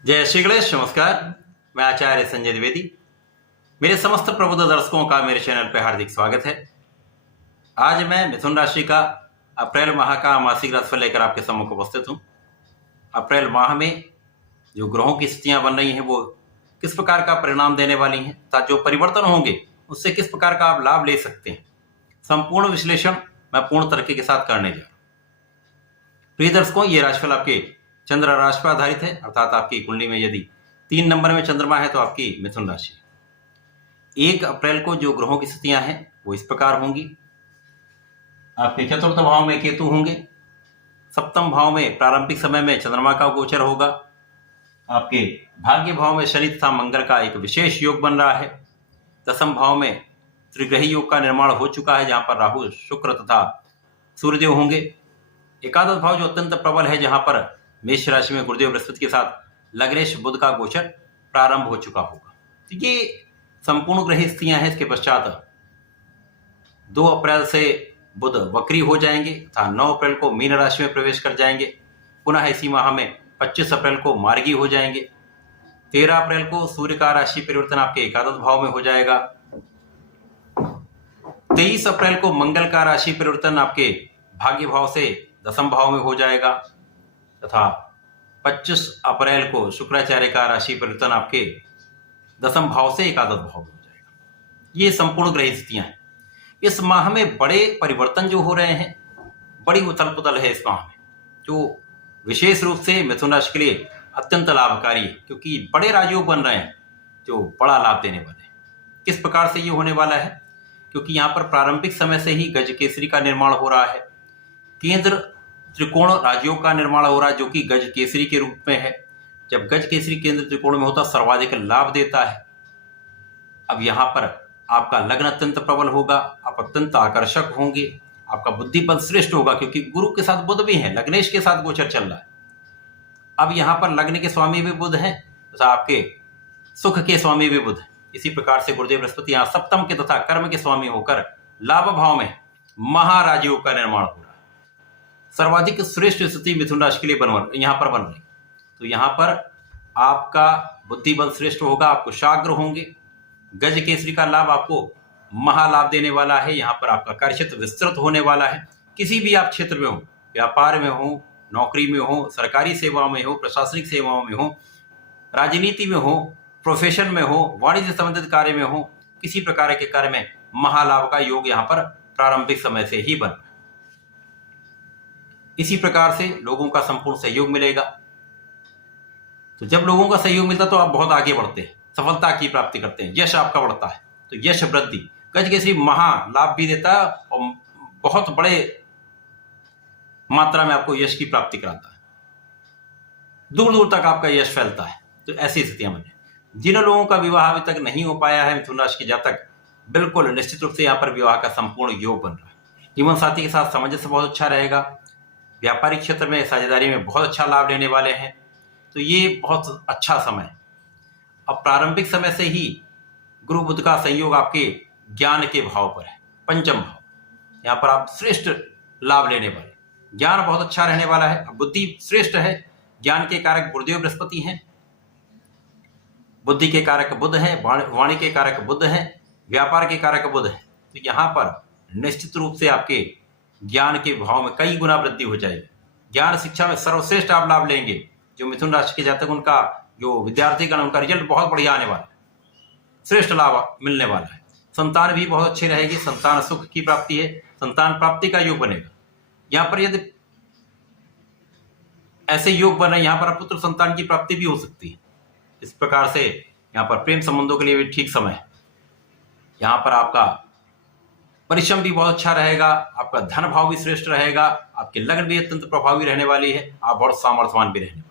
जय श्री गणेश। नमस्कार, मैं आचार्य संजय द्विवेदी। मेरे समस्त प्रबुद्ध दर्शकों का मेरे चैनल पर हार्दिक स्वागत है। आज मैं मिथुन राशि का अप्रैल माह का मासिक राशिफल लेकर आपके सम्मुख उपस्थित हूँ। अप्रैल माह में जो ग्रहों की स्थितियां बन रही हैं वो किस प्रकार का परिणाम देने वाली हैं तथा जो परिवर्तन होंगे उससे किस प्रकार का आप लाभ ले सकते हैं, संपूर्ण विश्लेषण मैं पूर्ण तरीके के साथ करने जा रहा हूँ। प्रिय दर्शकों, ये राशिफल आपके चंद्र राशि पर आधारित है, अर्थात आपकी कुंडली में यदि 3 नंबर में चंद्रमा है तो आपकी मिथुन राशि। 1 अप्रैल को जो ग्रहों की स्थितियां हैं वो इस प्रकार होंगी। आपके चतुर्थ भाव में केतु होंगे, सप्तम भाव में प्रारंभिक समय में चंद्रमा का गोचर होगा, आपके भाग्य भाव में शनि तथा मंगल का एक विशेष योग बन रहा है, दसम भाव में त्रिग्रही योग का निर्माण हो चुका है जहां पर राहु शुक्र तथा सूर्यदेव होंगे। एकादश भाव जो अत्यंत प्रबल है जहां पर मेष राशि में गुरुदेव बृहस्पति के साथ लग्नेश बुध का गोचर प्रारंभ हो चुका होगा। तो ये संपूर्ण ग्रह स्थितियां हैं। इसके पश्चात 2 अप्रैल से बुध वक्री हो जाएंगे तथा 9 अप्रैल को मीन राशि में प्रवेश कर जाएंगे। पुनः इसी माह में 25 अप्रैल को मार्गी हो जाएंगे। 13 अप्रैल को सूर्य का राशि परिवर्तन आपके एकादश भाव में हो जाएगा। 23 अप्रैल को मंगल का राशि परिवर्तन आपके भाग्य भाव से दसम भाव में हो जाएगा तथा 25 अप्रैल को शुक्राचार्य का राशि परिवर्तन आपके दसम भाव से एकादश भाव में हो जाएगा। ये संपूर्ण ग्रह स्थितियां हैं। इस माह में बड़े परिवर्तन जो हो रहे हैं, बड़ी उथल पुथल है इस माह में, जो विशेष रूप से मिथुन राशि के लिए अत्यंत लाभकारी है, क्योंकि बड़े राजयोग बन रहे हैं जो बड़ा लाभ देने वाले हैं। किस प्रकार से ये होने वाला है? क्योंकि यहाँ पर प्रारंभिक समय से ही गज केसरी का निर्माण हो रहा है। केंद्र त्रिकोण राजयोग का निर्माण हो रहा है जो कि गज केसरी के रूप में है। जब गज केसरी केंद्र त्रिकोण में होता सर्वाधिक लाभ देता है। अब यहाँ पर आपका लग्न अत्यंत प्रबल होगा, आप अत्यंत आकर्षक होंगे, आपका बुद्धि बल श्रेष्ठ होगा क्योंकि गुरु के साथ बुध भी है, लग्नेश के साथ गोचर चल रहा है। अब यहाँ पर लग्न के स्वामी भी बुध है तथा आपके सुख के स्वामी भी बुध है। इसी प्रकार से गुरुदेव बृहस्पति यहाँ सप्तम के तथा कर्म के स्वामी होकर लाभ भाव में महाराजयोग का निर्माण हो रहा है। सर्वाधिक श्रेष्ठ स्थिति मिथुन राशि के लिए यहाँ पर बन रही। तो यहाँ पर आपका बुद्धि बल श्रेष्ठ होगा, आप कुशाग्र होंगे। गज केसरी का लाभ आपको महालाभ देने वाला है। यहाँ पर आपका कार्यक्षेत्र विस्तृत होने वाला है। किसी भी आप क्षेत्र में हो, व्यापार में हो, नौकरी में हो, सरकारी सेवाओं में हो, प्रशासनिक सेवाओं में हो, राजनीति में हो, प्रोफेशन में हो, वाणिज्य संबंधित कार्य में हो, किसी प्रकार के कार्य में महालाभ का योग यहाँ पर प्रारंभिक समय से ही बन रहा है। इसी प्रकार से लोगों का संपूर्ण सहयोग मिलेगा। तो जब लोगों का सहयोग मिलता है तो आप बहुत आगे बढ़ते हैं, सफलता की प्राप्ति करते हैं, यश आपका बढ़ता है। तो यश वृद्धि गज केसरी महा लाभ भी देता है और बहुत बड़े मात्रा में आपको यश की प्राप्ति कराता है। दूर दूर तक आपका यश फैलता है। तो ऐसी स्थितियां बने। जिन लोगों का विवाह अभी तक नहीं हो पाया है मिथुन राशि के जातक, बिल्कुल निश्चित रूप से यहाँ पर विवाह का संपूर्ण योग बन रहा है। जीवन साथी के साथ सामंजस्य बहुत अच्छा रहेगा। व्यापारिक क्षेत्र में साझेदारी में बहुत अच्छा लाभ लेने वाले हैं। तो ये बहुत अच्छा समय है। अब प्रारंभिक समय से ही गुरु बुध का संयोग आपके ज्ञान के भाव पर है, पंचम भाव। यहाँ पर आप श्रेष्ठ लाभ लेने वाले, ज्ञान बहुत अच्छा रहने वाला है। बुद्धि श्रेष्ठ है, ज्ञान के कारक गुरुदेव बृहस्पति हैं, बुद्धि के कारक बुध है, वाणी के कारक बुध है, व्यापार के कारक बुध है। तो यहाँ पर निश्चित रूप से आपके ज्ञान के भाव में कई गुना वृद्धि हो जाएगी। ज्ञान शिक्षा में सर्वश्रेष्ठ आप लाभ लेंगे। जो मिथुन राशि के जातक, उनका जो विद्यार्थीगण, उनका रिजल्ट बहुत बढ़िया आने वाला है, श्रेष्ठ लाभ मिलने वाला है। संतान भी बहुत अच्छी रहेगी, संतान सुख की प्राप्ति है, संतान प्राप्ति का योग बनेगा। यहाँ पर यदि ऐसे योग बने, यहाँ पर पुत्र संतान की प्राप्ति भी हो सकती है। इस प्रकार से यहाँ पर प्रेम संबंधों के लिए भी ठीक समय है। यहाँ पर आपका परिश्रम भी बहुत अच्छा रहेगा, आपका धन भाव भी श्रेष्ठ रहेगा, आपकी लगन भी अत्यंत प्रभावी रहने वाली है, आप बहुत सामर्थ्यवान भी रहने वाले।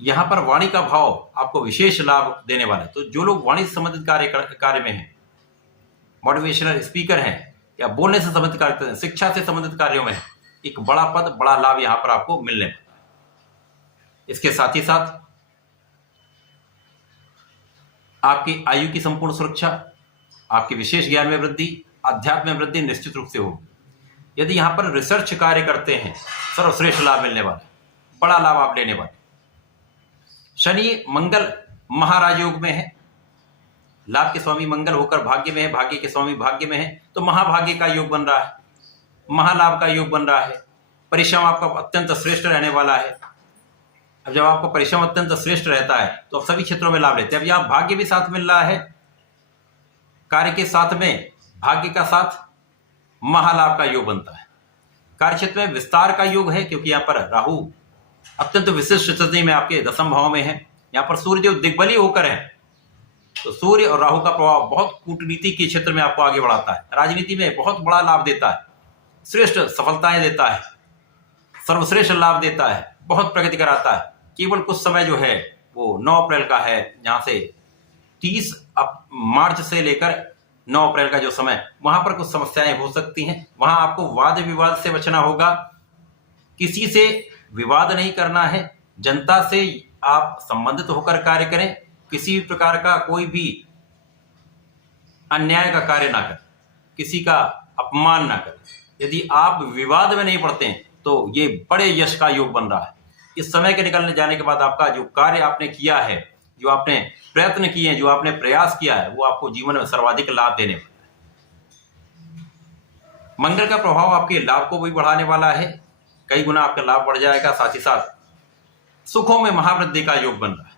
यहाँ पर वाणी का भाव आपको विशेष लाभ देने वाला है। तो जो लोग वाणी से संबंधित कार्य में हैं, मोटिवेशनल स्पीकर हैं या बोलने से संबंधित कार्य करते हैं, शिक्षा से संबंधित कार्यों में हैं, एक बड़ा पद, बड़ा लाभ यहाँ पर आपको मिलने वाला है। इसके साथ ही साथ आपकी आयु की संपूर्ण सुरक्षा, आपके विशेष ज्ञान में वृद्धि, अध्यात्म में वृद्धि निश्चित रूप से होगी। यदि यहाँ पर रिसर्च कार्य करते हैं, सर्वश्रेष्ठ लाभ मिलने वाला है। बड़ा लाभ आप लेने वाले। शनि मंगल महाराज योग में है, लाभ के स्वामी मंगल होकर भाग्य में है, भाग्य के स्वामी भाग्य में है, तो महाभाग्य का योग बन रहा है, महालाभ का योग बन रहा है। परिश्रम आपका अत्यंत श्रेष्ठ रहने वाला है। अब जब आपका परिश्रम अत्यंत श्रेष्ठ रहता है तो आप सभी क्षेत्रों में लाभ लेते हैं। अब यहाँ भाग्य भी साथ मिल रहा है, कार्य के साथ में भाग्य का साथ महालाभ का योग बनता है। कार्य क्षेत्र में विस्तार का योग है, क्योंकि यहाँ पर राहु अत्यंत विशिष्ट स्थिति में आपके दसम भाव में है। यहाँ पर सूर्य जो दिग्बली होकर है, तो सूर्य और राहु का प्रभाव बहुत कूटनीति के क्षेत्र में आपको आगे बढ़ाता है, राजनीति में बहुत बड़ा लाभ देता है, श्रेष्ठ सफलताएं देता है, सर्वश्रेष्ठ लाभ देता है, बहुत प्रगति कराता है। केवल कुछ समय जो है वो 9 अप्रैल का है, यहाँ से 30 मार्च से लेकर 9 अप्रैल का जो समय, वहां पर कुछ समस्याएं हो सकती हैं। वहां आपको वाद विवाद से बचना होगा, किसी से विवाद नहीं करना है, जनता से आप संबंधित होकर कार्य करें, किसी भी प्रकार का कोई भी अन्याय का कार्य ना करें, किसी का अपमान ना करें। यदि आप विवाद में नहीं पड़ते हैं तो ये बड़े यश का योग बन रहा है। इस समय के निकलने जाने के बाद आपका जो कार्य आपने किया है, जो आपने प्रयत्न किए हैं, जो आपने प्रयास किया है, वो आपको जीवन में सर्वाधिक लाभ देने वाला है। मंगल का प्रभाव आपके लाभ को भी बढ़ाने वाला है, कई गुना आपका लाभ बढ़ जाएगा। साथ ही साथ सुखों में महावृद्धि का योग बन रहा है,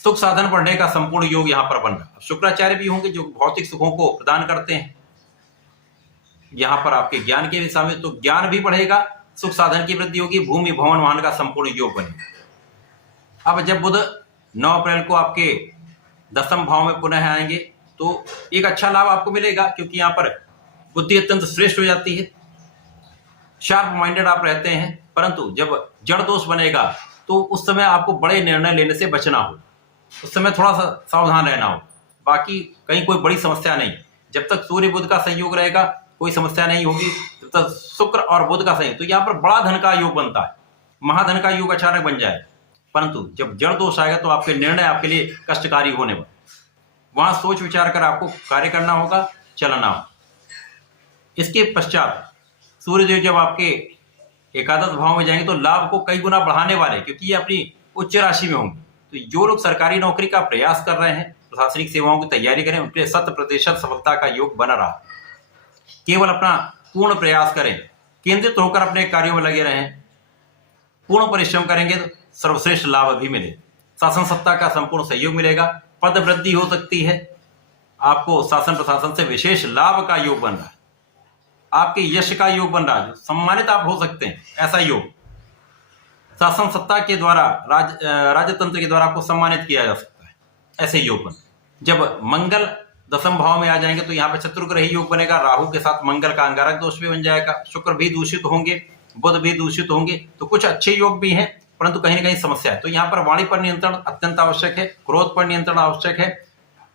सुख साधन बढ़ने का संपूर्ण योग यहाँ पर बन रहा है। शुक्राचार्य भी होंगे जो भौतिक सुखों को प्रदान करते हैं। यहाँ पर आपके ज्ञान के भी शामिल, तो ज्ञान भी बढ़ेगा, सुख साधन की वृद्धि होगी, भूमि भवन वाहन का संपूर्ण योग बनेगा। अब जब बुध 9 अप्रैल को आपके दसम भाव में पुनः आएंगे तो एक अच्छा लाभ आपको मिलेगा, क्योंकि यहाँ पर बुद्धि अत्यंत श्रेष्ठ हो जाती है, शार्प माइंडेड आप रहते हैं। परंतु जब जड़ दोष बनेगा तो उस समय आपको बड़े निर्णय लेने से बचना हो, उस समय थोड़ा सा सावधान रहना हो। बाकी कहीं कोई बड़ी समस्या नहीं, जब तक सूर्य बुध का संयोग रहेगा कोई समस्या नहीं होगी। जब तक शुक्र और बुध का संयोग, तो यहाँ पर बड़ा धन का योग बनता है, महाधन का योग अचानक बन जाए। परंतु जब जड़ दोष आएगा तो आपके निर्णय आपके लिए कष्टकारी होने वाले, वहां सोच विचार कर आपको कार्य करना होगा, चलना होगा। इसके पश्चात सूर्यदेव जब आपके एकादश भाव में जाएंगे तो लाभ को कई गुना बढ़ाने वाले, क्योंकि ये अपनी उच्च राशि में होंगे। तो जो लोग सरकारी नौकरी का प्रयास कर रहे हैं, प्रशासनिक सेवाओं की तैयारी करें, उनके 100% सफलता का योग बना रहा। केवल अपना पूर्ण प्रयास करें, केंद्रित होकर अपने कार्यों में लगे रहें, पूर्ण परिश्रम करेंगे तो सर्वश्रेष्ठ लाभ भी मिले। शासन सत्ता का संपूर्ण सहयोग मिलेगा, पद वृद्धि हो सकती है, आपको शासन प्रशासन से विशेष लाभ का योग बन रहा है, आपके यश का योग बन रहा है, सम्मानित आप हो सकते हैं, ऐसा योग। शासन सत्ता के द्वारा, राजतंत्र के द्वारा आपको सम्मानित किया जा सकता है, ऐसे योग बन। जब मंगल दसम भाव में आ जाएंगे तो यहाँ पे चतुर्ग्रही योग बनेगा, राहु के साथ मंगल का अंगारक दोष भी बन जाएगा, शुक्र भी दूषित होंगे, बुध भी दूषित होंगे। तो कुछ अच्छे योग भी हैं, परंतु कहीं ना कहीं समस्या है। तो यहाँ पर वाणी पर नियंत्रण अत्यंत आवश्यक है, क्रोध पर नियंत्रण आवश्यक है।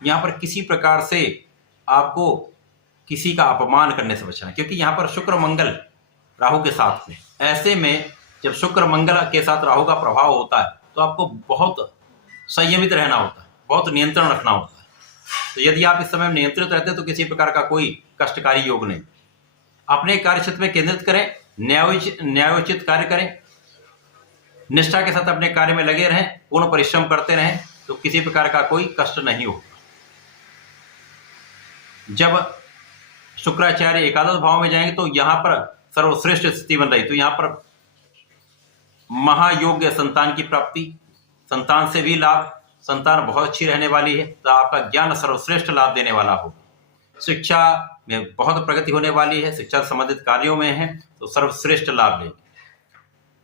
यहाँ पर किसी प्रकार से आपको किसी का अपमान करने से बचना है, क्योंकि यहाँ पर शुक्र मंगल राहु के साथ में, ऐसे में जब शुक्र मंगल के साथ राहु का प्रभाव होता है तो आपको बहुत संयमित रहना होता है, बहुत नियंत्रण रखना होता है। तो यदि आप इस समय नियंत्रित रहते हैं तो किसी प्रकार का कोई कष्टकारी योग नहीं। अपने कार्य क्षेत्र में केंद्रित करें, न्यायोचित कार्य करें, निष्ठा के साथ अपने कार्य में लगे रहें, पूर्ण परिश्रम करते रहें, तो किसी प्रकार का कोई कष्ट नहीं होगा। जब शुक्राचार्य एकादश भाव में जाएंगे तो यहाँ पर सर्वश्रेष्ठ स्थिति बन रही, तो यहाँ पर महायोग्य संतान की प्राप्ति, संतान से भी लाभ, संतान बहुत अच्छी रहने वाली है, तो आपका ज्ञान सर्वश्रेष्ठ लाभ देने वाला हो। शिक्षा में बहुत प्रगति होने वाली है, शिक्षा संबंधित कार्यों में है तो सर्वश्रेष्ठ लाभ लेंगे।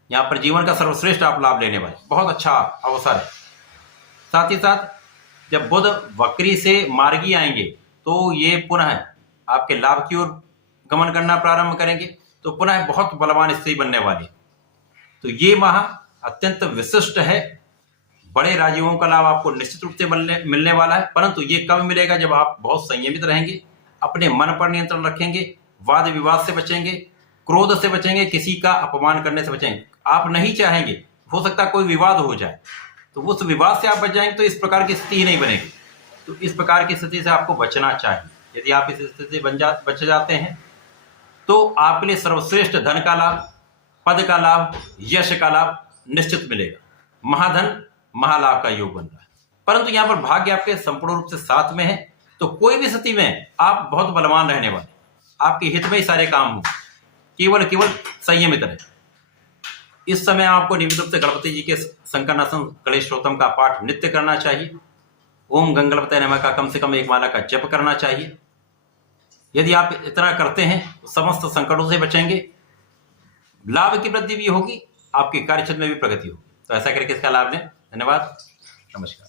यहाँ पर जीवन का सर्वश्रेष्ठ आप लाभ लेने वाले, बहुत अच्छा अवसर है। साथ ही साथ जब बुध वक्री से मार्गी आएंगे तो ये पुनः आपके लाभ की ओर गमन करना प्रारंभ करेंगे, तो पुनः बहुत बलवान स्थिति बनने वाली है। तो ये माह अत्यंत विशिष्ट है, बड़े राजयोगों का लाभ आपको निश्चित रूप से मिलने वाला है। परंतु ये कब मिलेगा? जब आप बहुत संयमित रहेंगे, अपने मन पर नियंत्रण रखेंगे, वाद विवाद से बचेंगे, क्रोध से बचेंगे, किसी का अपमान करने से बचेंगे। आप नहीं चाहेंगे, हो सकता है कोई विवाद हो जाए, तो उस विवाद से आप बच जाएंगे, तो इस प्रकार की स्थिति ही नहीं बनेगी। तो इस प्रकार की स्थिति से आपको बचना चाहिए। यदि आप इस स्थिति से बच जाते हैं तो आपके लिए सर्वश्रेष्ठ धन का लाभ, पद का लाभ, यश का लाभ निश्चित मिलेगा। महाधन, महालाभ का योग बन रहा है। परंतु यहां पर भाग्य आपके संपूर्ण रूप से साथ में है, तो कोई भी स्थिति में आप बहुत बलवान रहने वाले, आपके हित में ही सारे काम हो, केवल संयमित रहे। इस समय आपको नियमित रूप से गणपति जी के संकर्षण गणेश स्तोत्रम का पाठ नित्य करना चाहिए। ओम गंगणपतये नमः का कम से कम 1 माला का जप करना चाहिए। यदि आप इतना करते हैं तो समस्त संकटों से बचेंगे, लाभ की वृद्धि भी होगी, आपके कार्य क्षेत्र में भी प्रगति होगी। तो ऐसा करके इसका लाभ लें। धन्यवाद, नमस्कार।